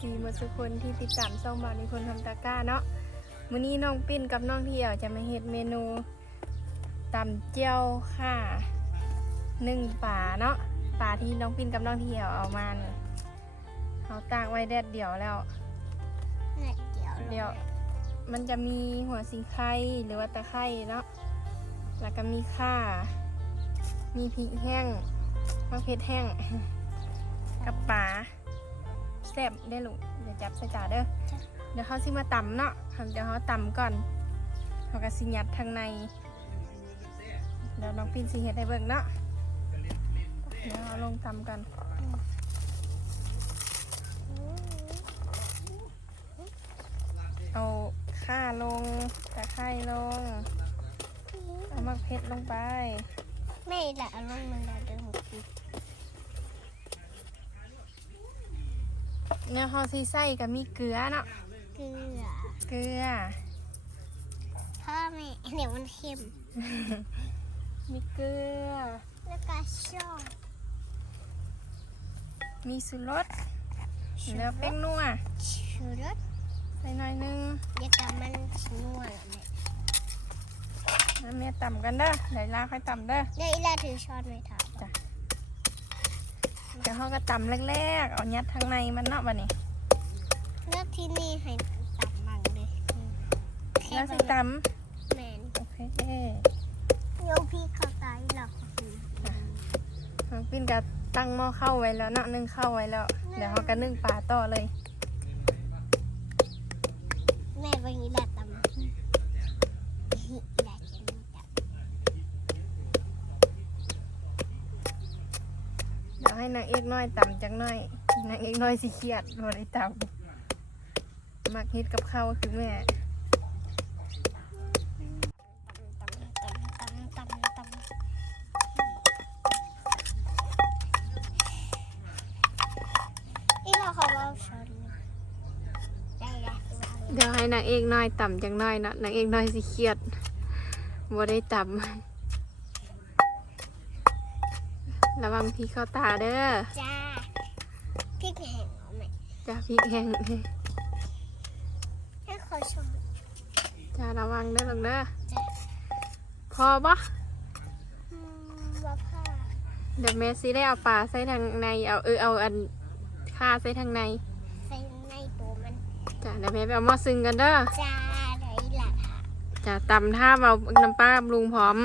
ายดีสำบายดีเอฟซีหมดทุกคนที่ติดตามช่องบาวนิคนทำตะกร้าเนาะมื้อนี้น้องปิ้นกับน้องเที่ยวจะมาเฮ็ดเมนูตำเจียวค่ะหนึ่งป่าเนาะป่าที่น้องปิ้นกับน้องเที่ยวเอามาเนี่ยเขาตากไว้แดดเดียวแล้วเนี่ยเดี๋ยวเดี๋ยว มันจะมีหัวสิงไคหรือว่าตะไคร้เนาะแล้วก็มีข่า มีพริกแห้งมะเขือแห้งกับปลา แซ่บได้อลูกเดี๋ยวจับใส่จานเด้อเดี๋ยวเขาสิมาตำเนาะเดี๋ยวเขาตำก่อนเขาก็สิยัดทางในเดี๋ยวน้องปินสิเฮ็ดให้เบิ่งเนาะเดี๋ยวเอาลงตำกันเอาข่าลงตะไคร้ลง เอามะเขือลงไป ไม่ละอารมณ์มันละเดิมกิน เนี่ยเขาสิใส่ก็มีเกลือเนาะ เกลือ เกลือ พ่อแม่เดี๋ยวมันเค็ม มีเกลือ แล้วก็ชอบมีสุรสแล้วแป้งนัวชูรสใส่หน่อยนึงเดี๋ยวกับมันชินัวแล้วแม่แล้วแม่ต่ำกันเด้อเดี๋ยวลาค่อยต่ำเด้อเดี๋ยวอีลาถือช้อนไว้ถาม เดี๋ยวเขาก็ต่ำแรกๆ เอายัดทางในมันเนาะบัดนี้เลือกที่นี่ให้ตับมังเลยแค่แล้วสิไปต่แมนำโอเคโยพี่เข้าตายหรอกน้องปิ้นก็ตั้งหม้อเข้าไว้แล้วเนาะนึ่งเข้าไว้แล้ว เดี๋ยวเขาก็นึ่งปลาต่อเลย แม่วันนี้ลาตำอีลาจะมีตับ เดี๋ยวให้ นางเอกน้อยต่ำจักหน่อยนางเอกน้อยสิเครียดบ่ได้ต่ำมักเฮ็ดกับข้าวคือแม่ตำตำตำตำอีเราเขาว่าช้อนได้ละตัวเดี๋ยวให้นางเอกน้อยต่ำจักหน่อยเนาะนางเอกน้อยสิเครียดบ่ได้ต่ำ ระวังพี่เข้าตาเด้อจ้าพี่แข็งเอาไหมจ้าพี่แห้งให้ขอช้อนจ้าระวังเด้อลูกเด้อจ้าพอปะอืมว่าผ้าเดี๋ยวแม่ซีได้เอาปลาใส่ทางในเอาเออเอาอันข้าใส่ทางในใส่ในตัวมันจ้ะเดี๋ยวแม่ไปเอาหม้อซึ่งกันเด้อจ้าเดี๋ยวอีหลาค่ะจ้ะตำท่าเอาน้ำปลาบำรุงพร้อม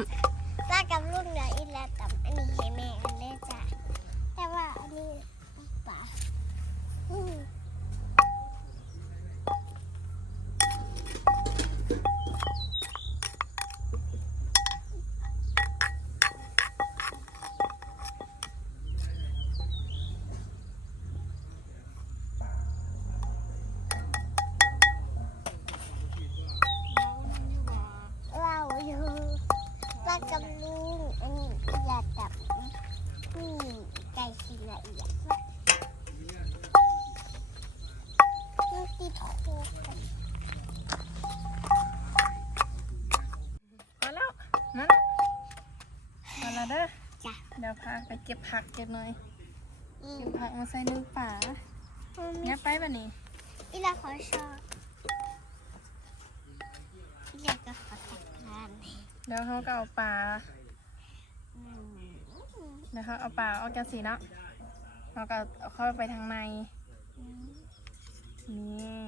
พาไปเก็บผักเก็บหน่อย อืมเก็บผักมาใส่นึ่งป่ามันมีเนี่ยไปบันนี้อีลาขอชอบอีลาก็ขอตักทานเดี๋ยวเขาก็เอาปลาอืมเดี๋ยวเขาเอาปลาออกจากสีเนาะเขาก็เอาเข้าไปทางในอืมนี่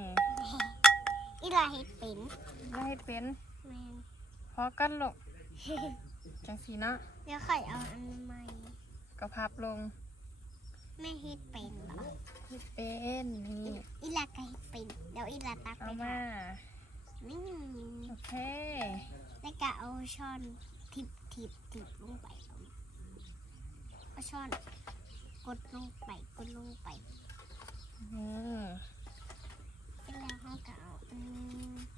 อีลาเห็ดเป็นแล้วให้เป็นแมน พอกันลูกจังสีเนาะ เดี๋ยวค่อยเอาอันใหม่ ก็พับลงไม่เห็ดเป็นเหรอเป็นนี่ อีลาก็เห็ดเป็นเดี๋ยวอีลาตักเอาไปมาทานนี่โอเคแล้วก็เอาช้อนทิบทิบทิบลงไปเอาช้อนกดลงไปกดลงไปอืม เสร็จแล้วเขาก็เอาอันนี้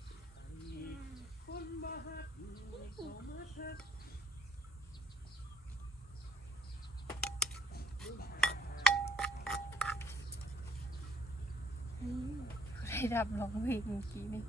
อืมได้ดับร้องเพลงเมื่อกี้นี่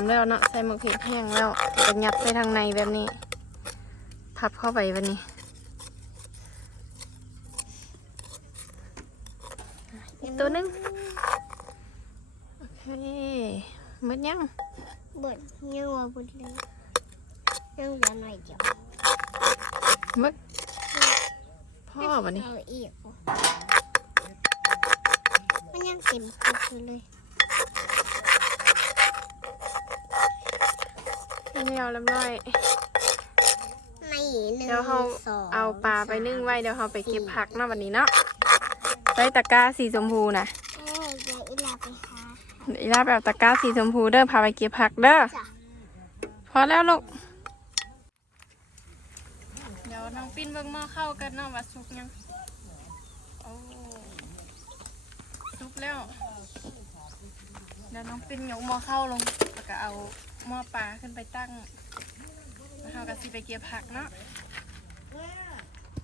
ำแล้วเนาะใส่หมกเผ็ดแห้งแล้วก็ยัดไปทางในแบบนี้ พับเข้าไปแบบนี้อีกตัวหนึงโอเคหมดยังบดยังว่าบดเลยยังเหลือหน่อยเดียวหมดพ่อวันนี้เอาอีกบ่มันยังเต็มคุกอยู่เลย ไม่เอาแล้วร้อยในหนึ่งเดี๋ยวเราสองเอาปลาไปนึ่งไว้เดี๋ยวเราไปเก็บผักเนาะวันนี้เนาะใส่ตะกร้าสีชมพูนะเออเดี๋ยวอีลาไปหาอีลาแบบตะกร้าสีชมพูเด้อพาไปเก็บผักเด้อจ้ะพอแล้วลูกเดี๋ยวน้องปิ้นเบิ่งหม้อเข้ากันเนาะว่าสุกยังโอ้สุกแล้วเดี๋ยวน้องปิ้นยกหม้อเข้าลงแล้วก็เอา หม้อปลาขึ้นไปตั้งแล้วเราก็สิไปเก็บผักเนาะ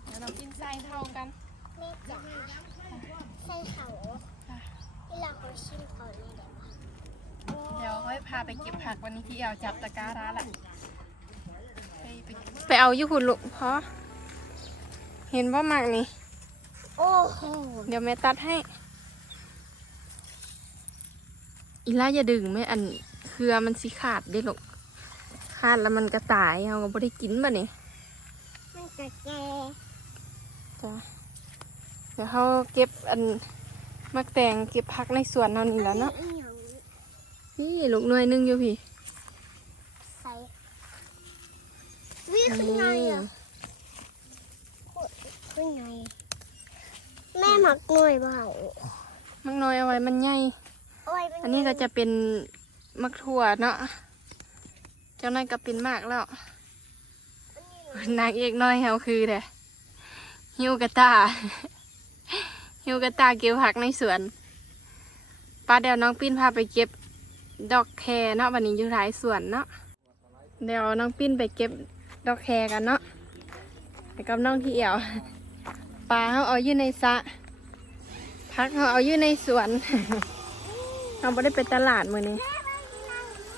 เดี๋ยวน้องปิ้นใส่เท่ากันแม่จ๋าใส่เขาอีลาขอชิมเขาเลยได้ปะเดี๋ยวค่อยพาไปเก็บผักวันนี้ที่เอาจับตะกร้าร้านแหละไปไปไปเอายู่คุณลูกเพราะเห็นว่าหมากนี่โอ้โหเดี๋ยวแม่ตัดให้ อีล่าอย่าดึงแม่อัน เครือมันสิขาดได้หรอกขาดแล้วมันก็ตายเราก็บ่ได้กินบ่นี่มันจะแก่จ้ะเดี๋ยวเขาเก็บอันมักแตงเก็บผักในสวนเรานี่แล้วเนาะอัอย่างนี่ลูกหน่วยหนึงอยู่พี่ใส่วิ่งขึ้นไงอะขึ้นไงแม่หมักหน่วยเปล่ามักน้อยเอาไว้มันใหญ่โอ้ยเป็อันนี้ก็จะเป็น มักถั่วเนาะเจ้านายก็เป็นมากแล้ว นางเอกน้อยเฮาคือเด้ฮิวกระตาฮิวกระตาเก็บผักในสวนป้าเดี๋ยวน้องปิ้นพาไปเก็บดอกแคเนาะวันนี้อยู่ท้ายสวนเนาะเดี๋ยวน้องปิ้นไปเก็บดอกแคกันเนาะไปกับน้องที่เอวปลาเขาเอาอยู่ในสระพักเขาเอาอยู่ในสวนเราไม่ได้ไปตลาดมือนี้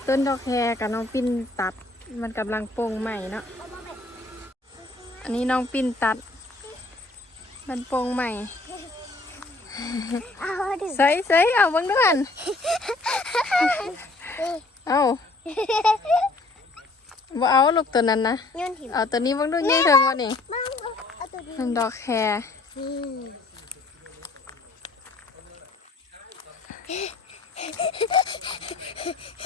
ต้นดอกแคกับน้องปิ้นตัด มันกำลังโป่งใหม่เนาะ อันนี้น้องปิ้นตัด มันโป่งใหม่เอาดิใส่ใส่เอาเบังด้วยเอาบ่เอาลูกตัวนั้นนะย้อนถิ่มเอาตัวนี้เบังด้วยยี่เถิงวะนี่บ้างเอาตัวนี้มันดอกแคอืมหนึ่ง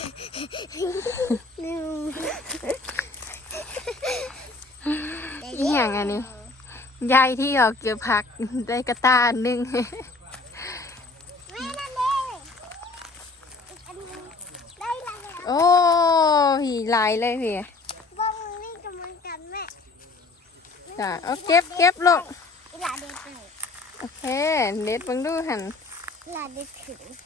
อีหยังอันนี้ยายที่เอาเกี่ยวผักได้กระตาอันหนึงแม่นั่นเลยอีกอันหนึงได้แล้วโอ้ผีลายเลยพี่บ้องนี่กำลังกันแม่จ้ะเอาเก็บเก็บลูกอีหลาเด็ดเลยโอเคเด็ดเบังดูหันอีหลาเด็ดถึงนี่เ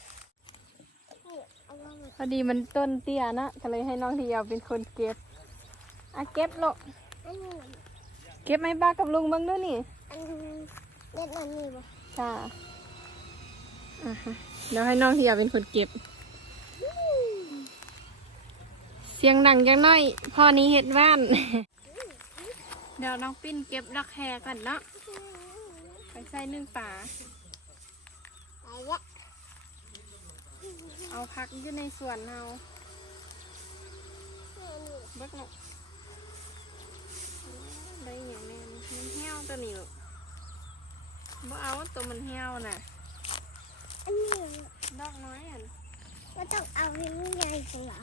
อาว่ามันพอดีมันต้นเตี้ยนะก็เลยให้น้องที่เอาเป็นคนเก็บอะเก็บลูกอันนี้เก็บไหมบ้ากับลุงเบังดูนี่อันเด็ดอันนี้บ่จ้าอะฮะเดี๋ยวให้น้องที่อยากเป็นคนเก็บ เสียงดังจังน้อยพ่อนี้เห็ดบ้าน เดี๋ยวน้องปิ้นเก็บดอกแคก่อนเนาะไปใส่นึ่งป่า ไปละ เอาพักอยู่ในสวนเราเบิกหนกได้อย่างแม่นมันเหี่ยวตัวนี้ลูกบ่เอาตัวมันเหี่ยวน่ะอันนี้ดอกน้อยอะก็ต้องเอาให้มันใหญ่กว่าเหรอ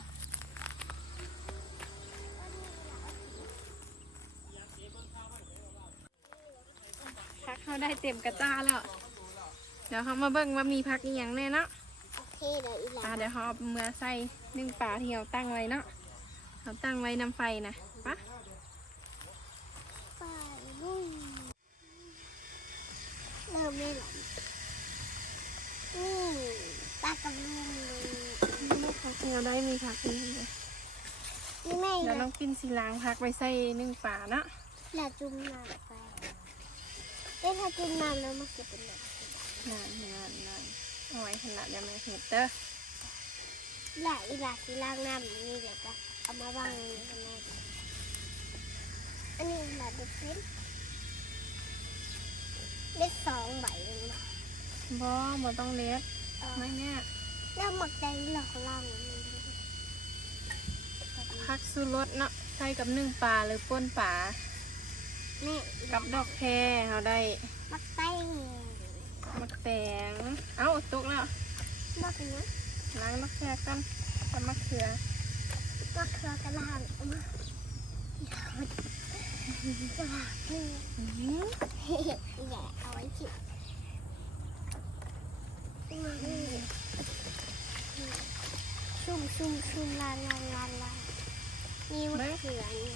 พักเขาได้เต็มกระตาแล้ว เดี๋ยวเขามาเบิ่งว่ามีพักอีหยังแน่เนาะโอ เคเดี๋ยวอีหลาอ่าเดี๋ยวเขาเอาเมื่อใส่นึ่งปลาที่เราตั้งไว้เนาะเราตั้งไว้น้ำไฟนะปะไปบุ้งเริ่มเลยเหรอนี่ตากับลุงเลยลูกเขาที่เราได้มีพักนี้เลยนี่แม่เดี๋ยวนะน้องกินสีล้างพักไว้ใส่นึ่งปลาเนาะหลาจุ่มน้ำไปเอ้ยถ้าจุ่มน้ำแล้วมันจะเป็นแบบนานนานนาน เอาไว้ขนาดเดี๋ยวแม่เห็ดเด้อหลายหลายที่ล่างน้ำนี่เดี๋ยวจะเอามาวางนี่กันแม่อันนี้หลายเด็กเล่นเล็กสองใบเองนะบ่บ่ต้องเล็ดเออไม่แม่แล้วหมักแดงหลอกล่างนี่พักสู้รสเนาะใส่กับนึ่งปลาหรือป่นปลาแม่กับดอกแครเขาได้หมักแตงมะแต ง เอ้าตกแล้วหมักเนี้ยล้างดอกแครกันกับมะเขือหมักเครือกระลางเอามาจะหาที่อื้อหืออย่าเอาไว้ที่ชุ่มชุ่มชุ่มลานลานลานลานมีมะเขือนี่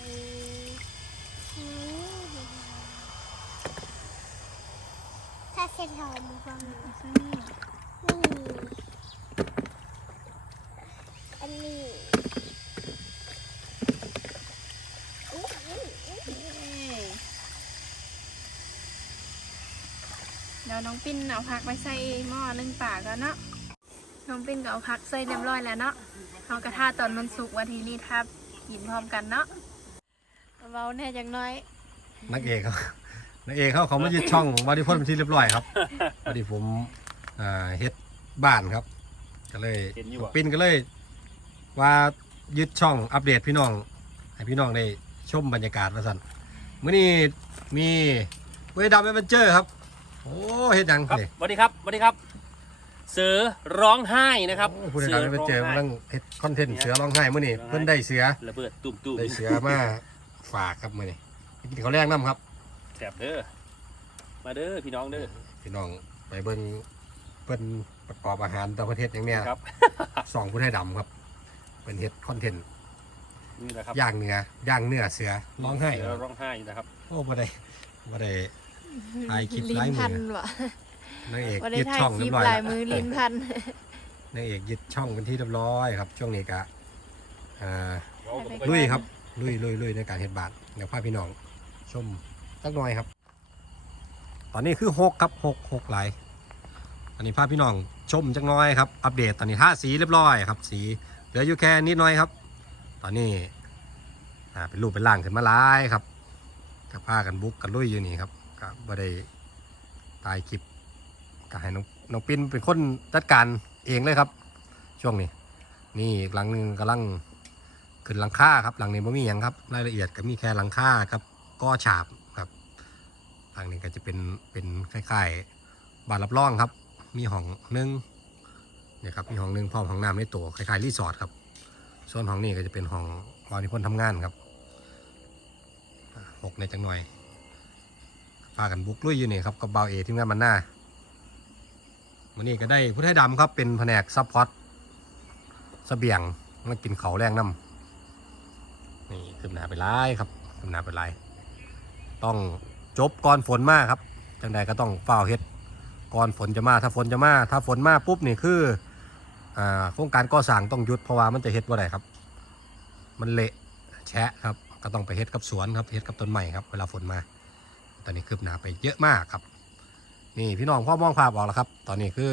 ถ้าเสร็จเรามาฟังใส่นี่นี่อันนี้อุ๊ยอุ๊ยอุ๊ยเย้เดี๋ยวน้องปิ้นเอาผักไปใส่หม้อนึ่งปลากันเนาะ น้องปิ้นก็เอาผักใส่เรียบร้อยแล้วเนาะเอากระทะตอนมันสุกวันทีนี้ทับกินพร้อมกันเนาะเบาแน่จังน้อยนักเอกเขา นักเอกเขาเขามายึดช่องบาริพนเป็นที่เรียบร้อยครับพอดีผมอ่าเฮ็ดบ้านครับ ก็เลยเห็นอยู่อะ ปิ้นก็เลย ว่ายึดช่องอัปเดตพี่น้อง ให้พี่น้องได้ชมบรรยากาศมาสั่นมื้อนี้มีเวดามเอเวนเจอร์ครับ โอ้เฮ็ดหยังครับนี่สวัสดีครับสวัสดีครับ เสือร้องไห้นะครับโอ้ผู้ใดดามเอเวนเจอร์ร้งกำลังเฮ็ดคอนเทนต์เสือร้องไห้มื้อนี้เพิ่นได้เสือ ระเบิดตุ่มตุ่มได้เสือมาฝากครับมื้อนี้กินข้าวแรงน้ำครับ แสบเด้อมาเด้อพี่น้องเด้อพี่น้องไปเบิ่งเพิ่นประกอบอาหารต่างประเทศอย่างเนี้ยครับ สองผู้ไทยดำครับ เป็นเฮ็ดคอนเทนต์นี่แหละครับย่างเนื้อย่างเนื้อเสือร้องไห้เสือร้องไห้อยู่นะครับโอ้บ่ได้บ่ได้ถ่ายคลิปลิ้หลายนมือพันวะนางเอกว่าได้ยึดถ่ายช่องคเรีลิยปบร้อยลาแล้ยวมือลิ้นพันนางเอกยึดช่องเป็นที่เรียบร้อยครับ ช่วงนี้ก็อ่าไปลุยครับลุยลุยลุยในการเฮ็ดบาทเดี๋ยวพาพี่น้องชม สักหน่อยครับ ตอนนี้คือหกครับหกหกหลายอันนี้พาพพี่น้องชมจักน้อยครับ อัปเดตตอนนี้ท่าสีเรียบร้อยครับ สีเหลืออยู่แค่นิดหน่อยครับ ตอนนี้อ่าเป็นรูปเป็นร่างขึ้นมาลายครับกับพากันบุกกันลุยอยู่นี่ครับก็บ่ได้ตายคลิปก็ให้น้องน้องปิ้นเป็นคนจัดการเองเลยครับ ช่วงนี้ นี่อีกหลังหนึงกำลังขึ้นหลังคาครับหลังนี้ไม่มีหยังครับ รายละเอียดก็มีแค่หลังคาครับก็ฉาบ ครับหลังนี้ก็จะเป็นเป็นคล้ายๆบานรับรองครับ มีห้องหนึงเนี่ยครับมีห้องหนึงพร้อมห้องน้ำในตัวคล้ายๆรีสอร์ทครับ ส่วนห้องนี้ก็จะเป็นห้องวานิพนธ์ทำงานครับหกในจังหน่อยพากันบุกลุยอยู่นี่ครับกับเบาเอทีมงานมันหน้าวันนี้ก็ได้ผู้ไทยดำครับเป็นแผนกซัพพอร์ตเสบียงมากินเขาแรงน้ำนี่ขึ้นหนาไปไล่ครับขึ้นหนาไปไล่ต้อง จบก่อนฝนมาครับจังใดก็ต้องเฝ้าเฮ็ดก่อนฝนจะมา ถ้าฝนจะมา ถ้าฝนมาปุ๊บนี่คืออ่าโครงการก่อสร้างต้องหยุดเพราะว่ามันจะเฮ็ดว่าไรครับ มันเละแฉะครับ ก็ต้องไปเฮ็ดกับสวนครับเฮ็ดกับต้นไม้ครับเวลาฝนมา ตอนนี้คืบหน้าไปเยอะมากครับ นี่พี่น้องพ่อมองภาพออกแล้วครับ ตอนนี้คือ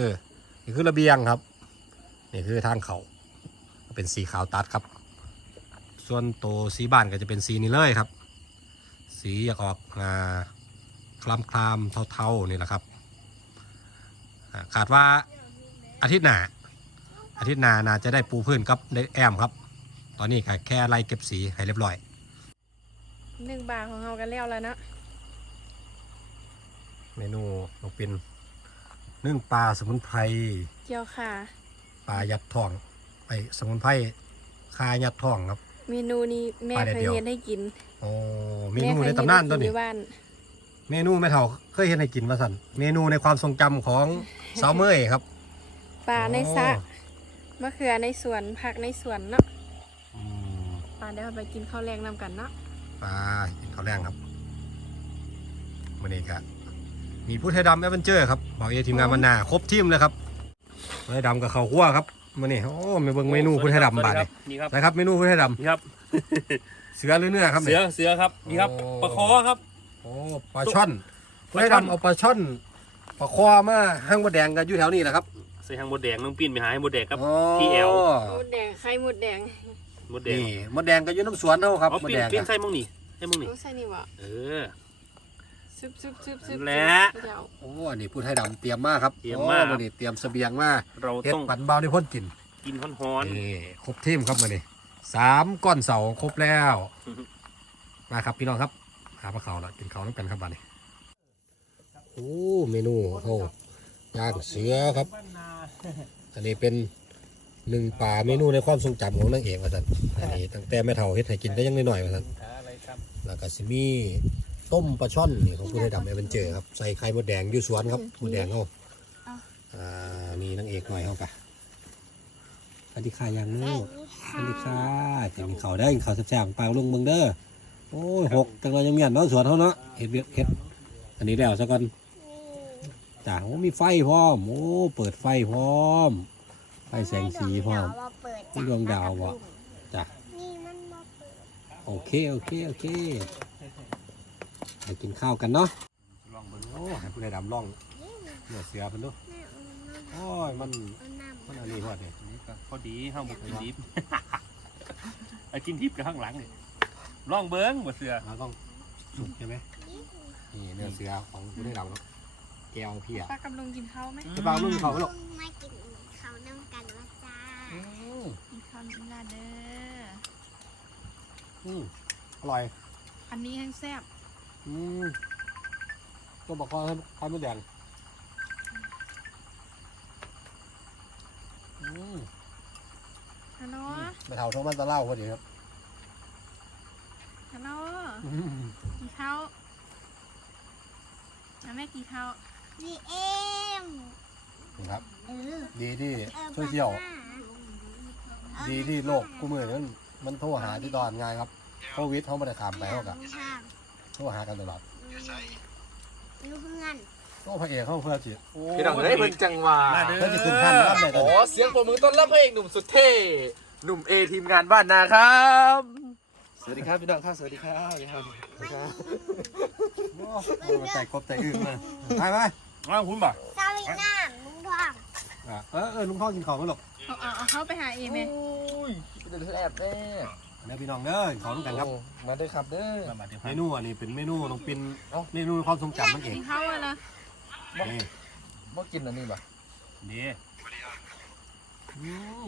นี่คือระเบียงครับ นี่คือทางเขาเป็นสีขาวตัดครับ ส่วนตัวสีบ้านก็จะเป็นสีนี้เลยครับ สีอยากออกอ่าคลามคลามๆเทาๆนี่แหละครับอ่าขาดว่าอาทิตย์หน้าอาทิตย์หน้าน่าจะได้ปูพื้นกับได้แอมครับ ตอนนี้ก็แค่ไล่เก็บสีให้เรียบร้อยหนึ่งบาทของเรากันแล้วแล้วเนาะเมนูนกเป็นนึ่งปลาสมุนไพรเจียวค่ะปลายัดท้องไอสมุนไพรคายัดท้องครับ เมนูนี้แม่ปลาแดดเคยเดียวเห็นให้กินโอ้เมนูในตำนานตัวแม่เคยเห็นี้ให้กิอยู่บ้านเมนูแม่เฒ่าเคยเห็นให้กินมาสั่นเมนูในความทรงจำของสาวเมยครับปลาในสระโอ้มะเขือในสวนผักในสวนเนาะอืมปลาเดี๋ยวเราไปกินข้าวแรงนำกันเนาะปลากินข้าวแรงครับวันนี้ก็มีผู้ไทยดำแอดเวนเจอร์ครับบอกเอทีมงานมันนาครบทีมเลยครับผู้ไทยดำกับข้าวคั่วครับ วันนี้โอ้มีเบิ่งเมนูผู้ไทยดำบาดเลยนี่ครับนะครับเมนูผู้ไทยดนี่ครับำเสือหรือเนื้อครับเสืนี่อเสือครับนี่ครับโอ้ปลาคอครับโอ้ปลาช่อนปผู้ลาไทยช่อนดำเอาปลาช่อนปลาคอมาห้างมดแดงกันอยู่แถวนี้แหละครับส่หางมดแดงน้องปิ้นไปหาให้มดแดงครับโอ้ที่แอวหมดแดงไข่หมดแดงมดแดงนี่มดแดงก็อยู่น้ำสวนเท่าครับเอามดปิ้นแดงปิ้นอะใส่มึงนี่ให้มึงนี่ต้องใส่นี่วะเออ ซึบซึบซึบซึบและ เดี๋ยวโอ้อันนี้พูดให้ดำเตรียมมากครับเตรียมมากโอ้วันนี้เตรียมเสบียงมาเราเฮ็ดต้องปันเบาในพ่นกินกินฮ้อนนี่ครบทีมครับมานี่สามก้อนเสาครบแล้วมาครับพี่น้องครับ หาปลาเขาละกินเขาต้องกันครับบ้านนี้โอ้เมนูเขาย่างเสือครับ อันนี้เป็นหนึ่งป่าเมนูในความทรงจำของนางเอกว่าสันอันนี้ตั้งแต่แม่เฒ่าเฮ็ดให้กินได้ยังน้อยๆว่าสันแล้วก็สิมี ต้มปลาช่อนนี่ของผู้ให้ดำเอเวนเจอร์ครับใส่ไข่มดแดงอยู่สวนครับมดแดงเขาอ่านี่นางเอกหน่อยเขาปะสวัสดีค่ะยังนู้สวัสดีค่ะจะมีเขาวได้กินเขาวแซ่บๆปลาลุงเมืองเด้อโอ้ยหกจังเลยยังมีอันเนาะสวนเขาเนาะเฮ็ดเวียกเฮ็ดอันนี้แล้วซะก่อนจ้าโอ้มีไฟพร้อมโอ้เปิดไฟพร้อม ไฟแสงสีพร้อมนี่ดวงดาวบ่จ้ะนี่มันมาเปิดโอเคโอเคโอเค ไปกินข้าวกันเนาะลองเบิ่งโอ้ให้ผู้ใดดำล่องเนื้อเสือเป็นดูแม่เอาน้ำโอ้ยมันเอาน้ำมันอันนี้พอดีนี่ก็พอดีห้าบุกกินดิบไอ้กินดิบกับข้างหลังนี่ลองเบิ้งบ่เสือเราต้องสุกใช่ไหมนี่เนื้อเสือของผู้ใดดำเนาะแก้วเพียป้ากับลุงกินข้าวไหมจะปลาลุงเขาหรอกมากินเขาน้ำกันว่าจ้ากินข้าวนี่ลาเด้ออืมอร่อย อันนี้แห้งแซ่บ อืมก็บอกว่าให้ให้มดแดงอืมฮัลโหลไปเท่าท้องมันตะเล่าพอดีครับฮัลโหลอืมกินข้าวเอาแม่กินข้าวนี่เอมครับ เออดีที่เออโซเชียลป้าดีที่โลกกูมือนั้นมันโทรหาที่ตอนง่ายครับโควิดเขาไม่ได้ขามไปเขากับข้างโทรหากันตลอดอยู่เพื่อนโอ้พระเอกเขาเพื่อจิพี่น้องเอ้ยเพิ่นจังหวะลาเด้อเพื่อจะขึ้นขั้นรับเลยตโอ้อนนี้เสียงปรบมือต้อนรับพระเอกหนุ่มสุดเท่ หนุ่มเอทีมงานบ้านนาครับ สวัสดีครับพี่น้องครับสวัสดีครับสวัสดีครับโอ้มันใจกบใจอื่นเลยไปไปลองคุณบ่ซาลิน่าลุงทองอะเออเออลุงพ่อกินของไหมลูกเอาเอาเอาเข้าไปหาเองไหมอุ้ยเป็นแอบแน่ เดี๋ยวพี่น้องเด้อกินของด้วยกันครับโอ้มาด้วยครับเด้อมามาเดี๋ยวเมนูอันนี้เป็นเมนูน้องปินเอ้าเมนูความทรงจำนั่นเองกินข้าวอะไรนี่บ่กินอันนี้ป่ะนี่อืม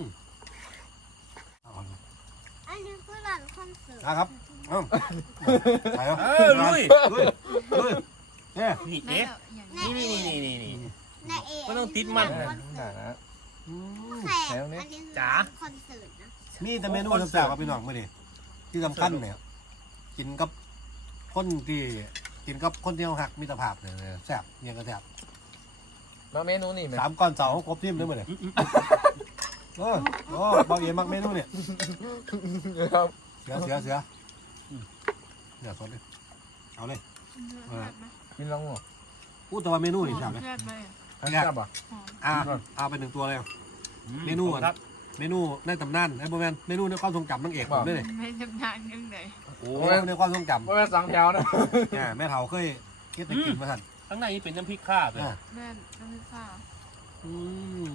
เอาอันนี้คือหลานคอนเสิร์ตเอาครับเอ้าไปแล้วเออลุยลุยลุยเนี่ยนี่ได้เอ๊ะแล้วอย่างนี้นี่นี่นี่นี่นี่นายเอก็ต้องติดมันคหอนเสิร์ตนาอืมแขกอันนี้คือจ๋าคอนเสิร์ต นะนี่แต่เมนูแซ่บๆครับพี่น้องมื่อนี้ที่สำคัญเนี่ยกินกับคนที่กินกับคนที่เขาหักมิตรภาพเนี่ยแซ่บเนี่ยก็แซ่บมาเมนูนี่ไหมสามก้อนเสาเขาครบทิมเลยมื่อนี้โอ้โอ้บางเอ๋มักเมนูเนี่ยครับเสือเสือเสืออืมเดี๋ยวสดเลยเอาเลยเออกินลองเหรออู้แต่ว่าเมนูนี่แซ่บเลยเลือดไหมทั้งแซ่บแซ่บป่ะหอมอ่าเอาไปหนึ่งตัวเลยเมนูอะครับ เมนูในตำนานไอ้โบแมนเมนูในความทรงจำนางเอกผมด้วยนี่ไม่จำนานยังไงโอ้เมนูในความทรงจำว่าเป็นสังแถวนะเนี่ยแม่เฒ่าเคยคิดไปกินมาทันข้างในนี่เป็นน้ำพริกข้าบเลยอ่าเลือดน้ำพริกข้าวอืม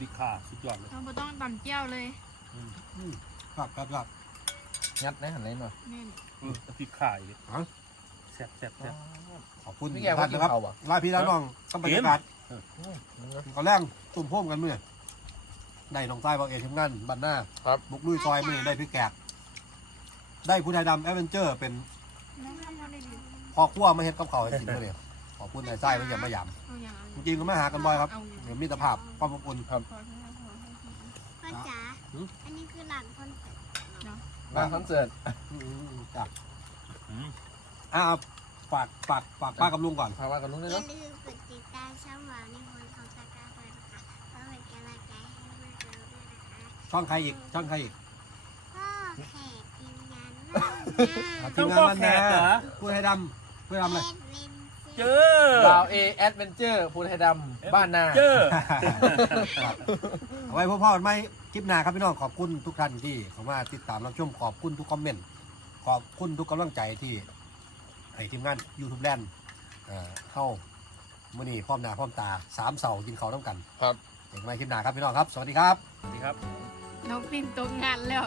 พริกข้าสุดยอดเลยเราไม่ต้องตำเจียวเลยครับครับครับงัดในหันเลยหน่อยนี่อืมน้ำพริกข้าอีกอ๋อแซ่บแซ่บแซ่บขอบคุณพี่แกว่าท่านกินนะครับเผาป่ะลาพี่ลาน้องต้องบรรยากาศอืมก่อนแรกตุ่มโฮมกันเมื่อ ได้น้องใต้บอกเอกทำงานบันหน้าครับ บุกลุยซอยมื่อได้พี่แกกได้ผู้ชายดำแอดเวนเจอร์ เป็นน้ำทำอะไรดีพ่อครัวมาเฮ็ดกับเขาวให้กินเมื่อเนี่ยขอบคุณนายไส้มาเยี่ยมมาหยามเอาอย่างเอาจริงๆก็มาหากันบ่อยครับเอาอย่างเดี๋ยวมิตรภาพความอบอุ่นพอแล้วพอแล้วพ่อจ๋า หืม อันนี้คือหลานคอนเสิร์ตมาคอนเสิร์ต อืมจ้ะอืม อ่าฝากฝากฝากป้ากับลุงก่อน พาว่ากันนู้นเลยอย่าเนาะลืมกดติดตามช่องหวานในคน ช่องใครอีกช่องใครอีกพ่อแขกทีมงานบ้านหาทีมงานบ้านนาพูดให้ดำพูดให้ดำเลยเจอบ่าวเอแอดเวนเจอร์พูดให้ดำบ้านนา เจอเอาไว้พ่อพ่อไม่คลิปหน้าครับพี่น้องขอบคุณทุกท่านที่เข้ามาติดตามรับชมขอบคุณทุกคอมเมนต์ขอบคุณทุกกำลังใจที่ให้ทีมงานยูทูบแลนด์เข้ามือนี้พร้อมหน้าพร้อมตาสามเสากินเขาต้องกันครับ เห็นไหมคลิปหน้าครับพี่น้องครับ สวัสดีครับ สวัสดีครับ น้องปิ่นตกงานแล้ว